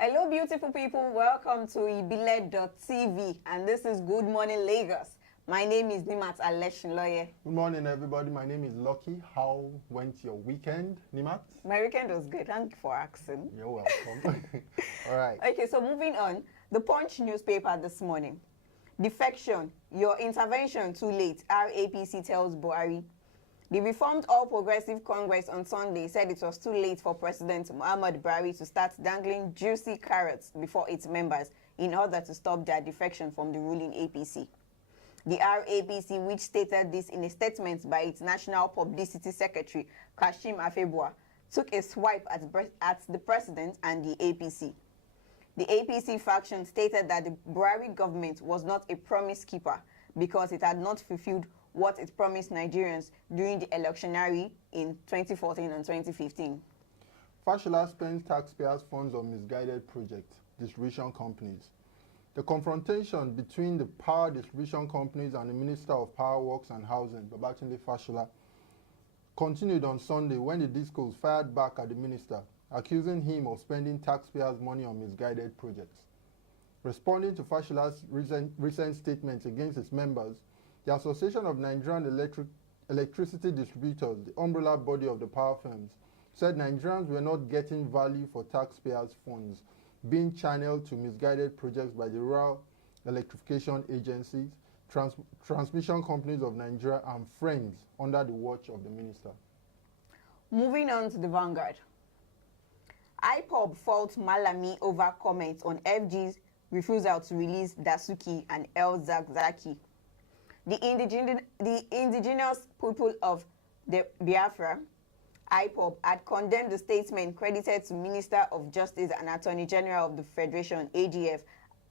Hello, beautiful people. Welcome to ibile.tv, and this is Good Morning Lagos. My name is Nimat Aleshinloye. Good morning, everybody. My name is Lucky. How went your weekend, Nimat? My weekend was good. Thank you for asking. You're welcome. All right. Okay, so moving on. The Punch newspaper this morning. Defection. Your intervention too late. RAPC tells Buhari. The reformed All Progressive Congress on Sunday said it was too late for President Muhammad Buhari to start dangling juicy carrots before its members in order to stop their defection from the ruling APC. The RAPC, which stated this in a statement by its National Publicity Secretary, Kashim Afebua, took a swipe at the president and the APC. The APC faction stated that the Buhari government was not a promise keeper because it had not fulfilled what it promised Nigerians during the electionary in 2014 and 2015. Fashola spends taxpayers' funds on misguided projects, distribution companies. The confrontation between the power distribution companies and the Minister of Power Works and Housing, Babatunde Fashola, continued on Sunday when the discos fired back at the minister, accusing him of spending taxpayers' money on misguided projects. Responding to Fashola's recent statements against his members, the Association of Nigerian Electricity Distributors, the umbrella body of the power firms, said Nigerians were not getting value for taxpayers' funds being channeled to misguided projects by the rural electrification agencies, transmission companies of Nigeria, and friends under the watch of the minister. Moving on to the Vanguard. IPOB faults Malami over comments on FG's refusal to release Dasuki and El Zakzaki. The indigenous people of the Biafra, IPOB, had condemned the statement credited to Minister of Justice and Attorney General of the Federation, AGF,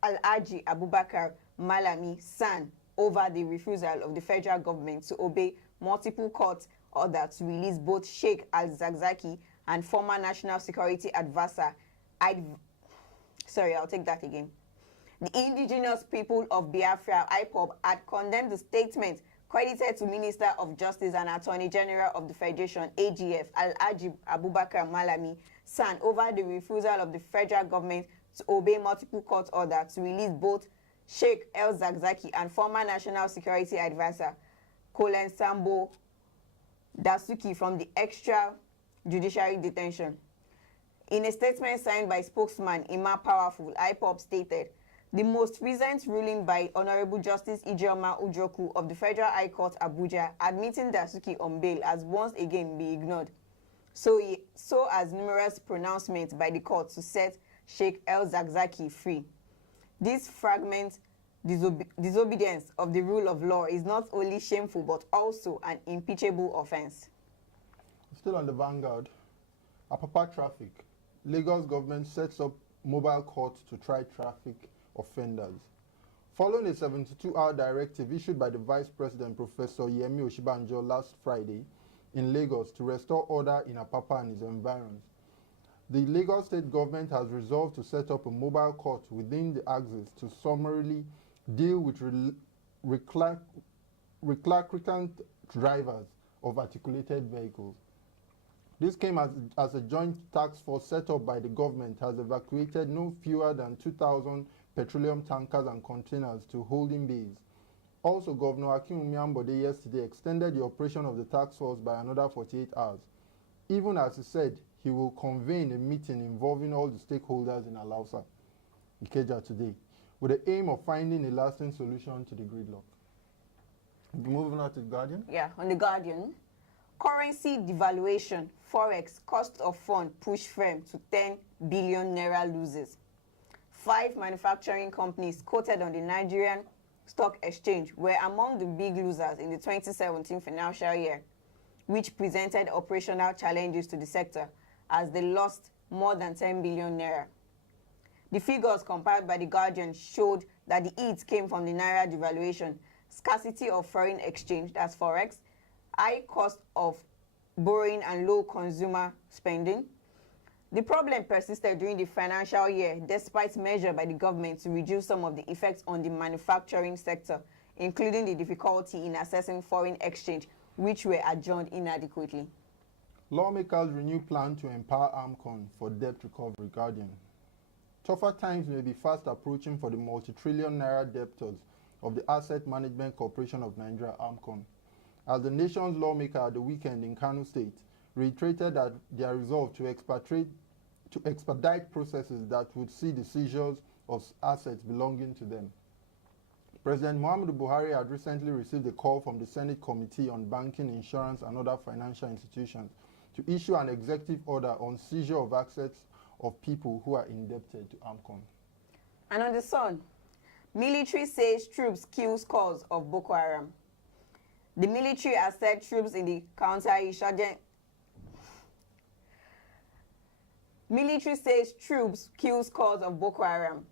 Alhaji Abubakar Malami San, over the refusal of the federal government to obey multiple court orders to release both Sheikh Al-Zakzaki and former National Security Advisor, The indigenous people of Biafra, IPOB, had condemned the statement credited to Minister of Justice and Attorney General of the Federation, AGF, Alhaji Abubakar Malami San, over the refusal of the federal government to obey multiple court orders to release both Sheikh El Zakzaki and former National Security Advisor, Colin Sambo Dasuki, from the extrajudiciary detention. In a statement signed by spokesman Emma Powerful, IPOB stated, the most recent ruling by Honorable Justice Ijeoma Ujoku of the Federal High Court, Abuja, admitting Dasuki on bail has once again been ignored. So as numerous pronouncements by the court to set Sheikh El Zakzaki free. This fragment disobedience of the rule of law is not only shameful but also an impeachable offense. Still on the Vanguard, Apapa traffic. Lagos government sets up mobile courts to try traffic offenders. Following a 72-hour directive issued by the Vice President, Professor Yemi Oshibanjo, last Friday in Lagos to restore order in Apapa and its environs, the Lagos state government has resolved to set up a mobile court within the axis to summarily deal with recalcitrant drivers of articulated vehicles. This came as a joint task force set up by the government has evacuated no fewer than 2,000 petroleum tankers and containers to holding bays. Also, Governor Akinwumi Ambode yesterday extended the operation of the task force by another 48 hours, even as he said he will convene a meeting involving all the stakeholders in Alausa, Ikeja, today, with the aim of finding a lasting solution to the gridlock. Moving on to The Guardian. Yeah, on The Guardian, currency devaluation, forex, cost of fund push firm to 10 billion naira losses. 5 manufacturing companies quoted on the Nigerian Stock Exchange were among the big losers in the 2017 financial year, which presented operational challenges to the sector as they lost more than 10 billion naira. The figures compiled by The Guardian showed that the hits came from the naira devaluation, scarcity of foreign exchange, that's forex, high cost of borrowing and low consumer spending. The problem persisted during the financial year despite measures by the government to reduce some of the effects on the manufacturing sector, including the difficulty in accessing foreign exchange, which were adjourned inadequately. Lawmakers renew plan to empower AMCON for debt recovery. Guardian. tougher times may be fast approaching for the multi-trillion naira debtors of the Asset Management Corporation of Nigeria, AMCON, as the nation's lawmaker at the weekend in Kano State reiterated that their resolve to expedite processes that would see the seizures of assets belonging to them. President Muhammadu Buhari had recently received a call from the Senate Committee on Banking, Insurance and Other Financial Institutions to issue an executive order on seizure of assets of people who are indebted to AMCON. And on the Sun, military says troops kill scores of Boko Haram. The military has said troops in the counter-insurgent Military says troops kill scores of Boko Haram.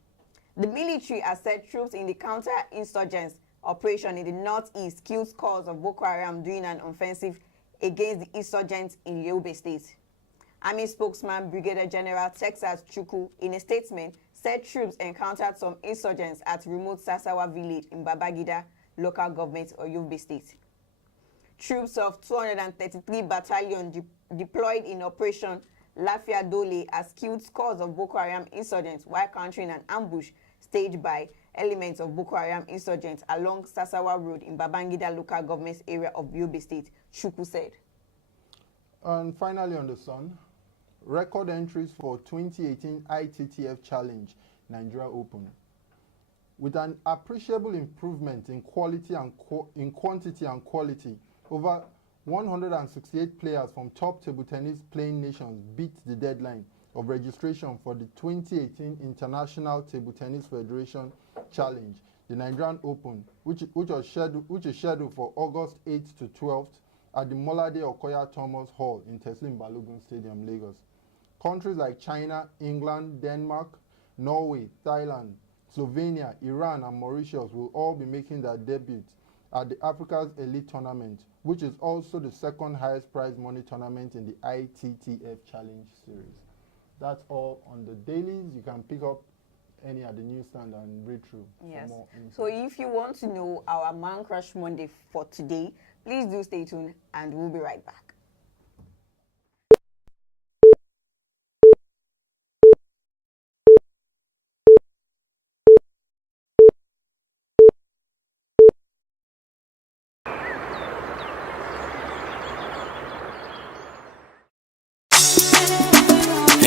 The military has said troops in the counter-insurgents operation in the northeast killed scores of Boko Haram during an offensive against the insurgents in Yobe State. Army spokesman Brigadier General Texas Chukwu, in a statement, said troops encountered some insurgents at remote Sasawa village in Babangida local government of Yobe State. Troops of 233 Battalion deployed in Operation Lafia Dole has killed scores of Boko Haram insurgents while countering an ambush staged by elements of Boko Haram insurgents along Sasawa Road in Babangida local government area of Yobe State, Chukwu said. And finally on the Sun, record entries for 2018 ITTF Challenge Nigeria Open. With an appreciable improvement in quantity and quality, over 168 players from top table tennis playing nations beat the deadline of registration for the 2018 International Table Tennis Federation Challenge, the Nigerian Open, which is scheduled for August 8th to 12th at the Molade Okoya Thomas Hall in Teslim Balogun Stadium, Lagos. Countries like China, England, Denmark, Norway, Thailand, Slovenia, Iran, and Mauritius will all be making their debut at the Africa's Elite Tournament, which is also the second highest prize money tournament in the ITTF Challenge Series. That's all on the dailies. You can pick up any at the newsstand and read through. Yes. So if you want to know our Man Crush Monday for today, please do stay tuned and we'll be right back.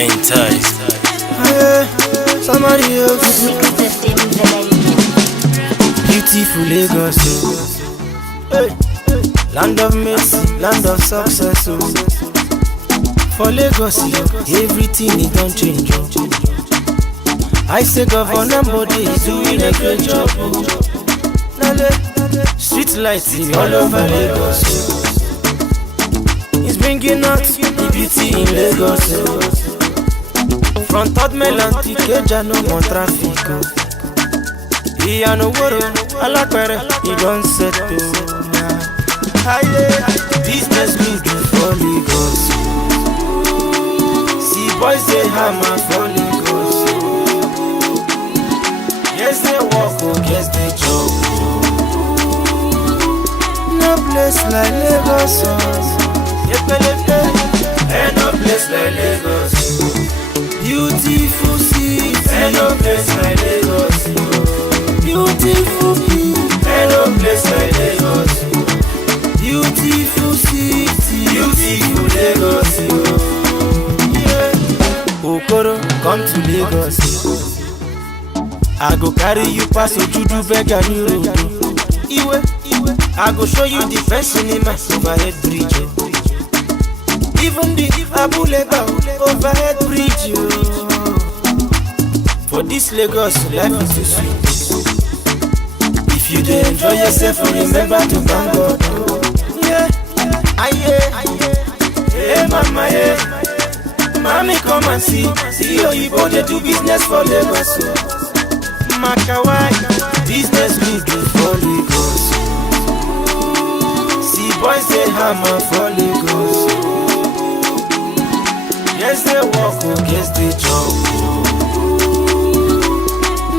Ain't tight. Somebody else. Beautiful Lagos, hey. Land of mercy, land of success, oh. For Lagos, everything it don't change, oh. I say Governor Body is doing a great job, oh. Street lights all over Lagos, oh. It's bringing out the beauty in Lagos, oh. From Third Mainland to Ikeja, no more traffic. He no woro, alapere, he don't settle. Business good for Lagos. See boys they hammer for Lagos. Yes they walk, oh yes they jump. No place like Lagos, and no place like Lagos. Beautiful city, and no place like Lagos. Beautiful people, and no place like Lagos. Beautiful city, beautiful Lagos. Yeah. Okoro, come to Lagos. I go carry you past Ojudu Begani Road. Iwe, I go show you the best cinema overhead bridge. Even the Abulega overhead bridge, for this Lagos, life is too sweet. If you do enjoy yourself, remember to thank God. Yeah, hey mama, yeah. Mommy come and see how you they do business for Lagos. Makawai, business good for Lagos. See boys they hammer for Lagos. Yes, they walk, oh, yes, they jump.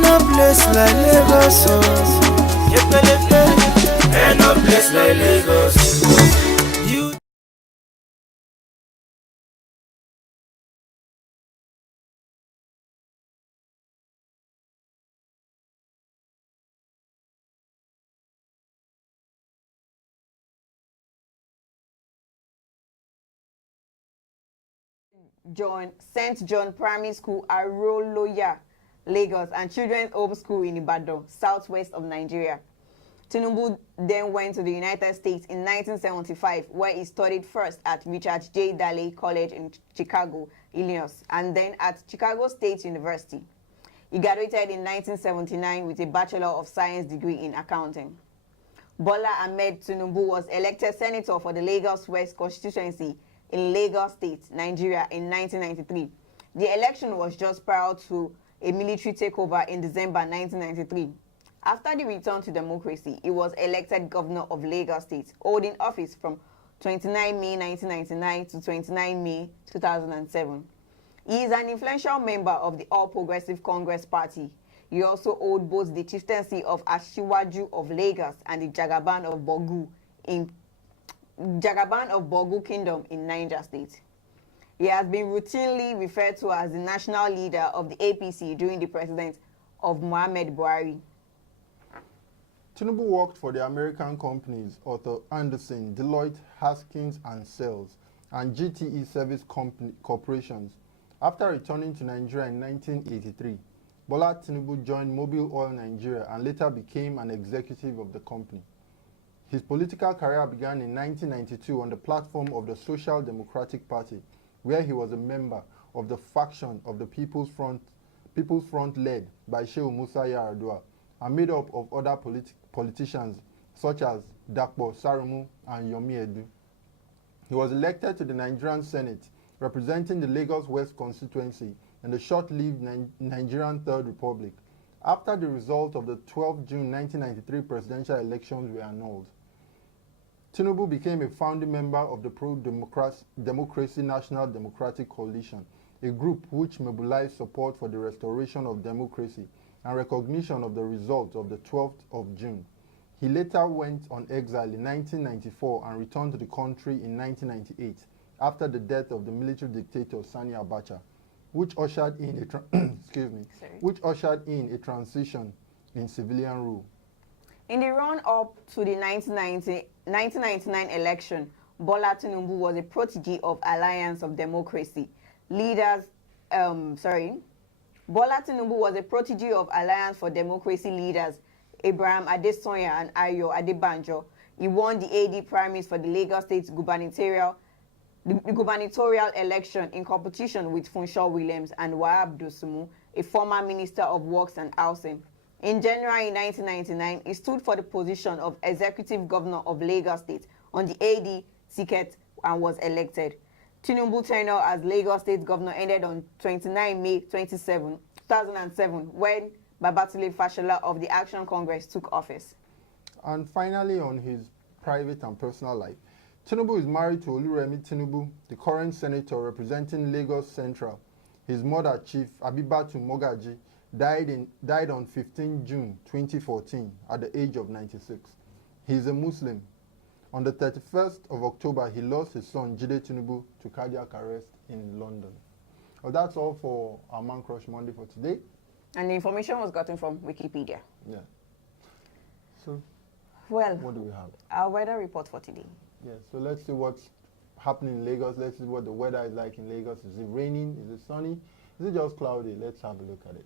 No place like Lagos, oh. Yeah, no place like Lagos. St. John Primary School, Aroloya, Lagos, and Children's Home School in Ibadan, southwest of Nigeria. Tinubu then went to the United States in 1975, where he studied first at Richard J. Daley College in Chicago, Illinois, and then at Chicago State University. He graduated in 1979 with a Bachelor of Science degree in accounting. Bola Ahmed Tinubu was elected senator for the Lagos West constituency in Lagos State, Nigeria in 1993. The election was just prior to a military takeover in December 1993. After the return to democracy, he was elected governor of Lagos State, holding office from 29 May 1999 to 29 May 2007. He is an influential member of the All Progressive Congress Party. He also holds both the chieftaincy of Ashiwaju of Lagos and the Jagaban of Bogu Kingdom in Niger State. He has been routinely referred to as the national leader of the APC during the presidency of Muhammad Buhari. Tinubu worked for the American companies Arthur Andersen, Deloitte, Haskins and Sells, and GTE Service Corporations. After returning to Nigeria in 1983, Bola Tinubu joined Mobil Oil Nigeria and later became an executive of the company. His political career began in 1992 on the platform of the Social Democratic Party, where he was a member of the faction of the People's Front led by Shehu Musa Yar'Adua, and made up of other politicians such as Dapo Sarimu and Yomi Edu. He was elected to the Nigerian Senate, representing the Lagos West constituency in the short-lived Nigerian Third Republic, after the result of the 12 June 1993 presidential elections were annulled. Tinubu became a founding member of the Pro-Democracy National Democratic Coalition, a group which mobilized support for the restoration of democracy and recognition of the results of the 12th of June. He later went on exile in 1994 and returned to the country in 1998 after the death of the military dictator Sani Abacha, which ushered in a transition in civilian rule. In the run-up to the 1999 election, Bola Tinubu was a protege of Alliance of Democracy leaders. Bola Tinubu was a protege of Alliance for Democracy leaders Abraham Adesanya and Ayo Adebanjo. He won the AD primaries for the Lagos State gubernatorial election in competition with Funshaw Williams and Wahab Dosumu, a former Minister of Works and Housing. In January 1999, he stood for the position of Executive Governor of Lagos State on the AD ticket and was elected. Tinubu's tenure as Lagos State Governor ended on 29 May 2007 when Babatunde Fashola of the Action Congress took office. And finally, on his private and personal life, Tinubu is married to Oluremi Tinubu, the current senator representing Lagos Central. His mother, Chief Abibatu Mogaji, died on 15 June 2014 at the age of 96. He is a Muslim. On the 31st of October, he lost his son, Jide Tinubu, to cardiac arrest in London. Well, that's all for our Man Crush Monday for today. And the information was gotten from Wikipedia. Yeah. So, well, what do we have? Our weather report for today. Yeah, so let's see what's happening in Lagos. Let's see what the weather is like in Lagos. Is it raining? Is it sunny? Is it just cloudy? Let's have a look at it.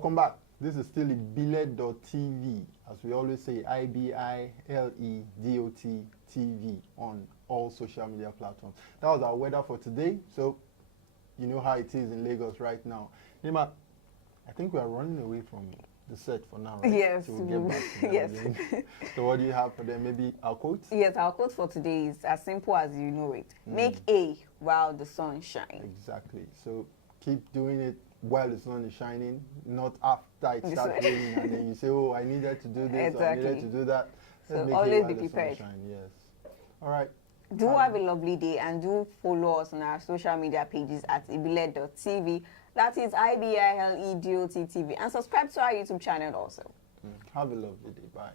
Welcome back. This is still Ibile.tv. As we always say, IBILEDOT on all social media platforms. That was our weather for today. So, you know how it is in Lagos right now. Nima, I think we are running away from the set for now, right? Yes. So we'll get back to that Yes. again. So what do you have for them? Maybe our quotes? Yes, our quote for today is as simple as you know it. Make hay while the sun shines. Exactly. So keep doing it while the sun is shining, not after it starts Yes. raining and then you say, oh, I needed to do this, or I needed Exactly. to do that. So Let's make always it while be the sun prepared. shine. Yes. All right. Do have a lovely day and do follow us on our social media pages at ibile.tv. That is IBILEDOT TV. And subscribe to our YouTube channel also. Have a lovely day. Bye.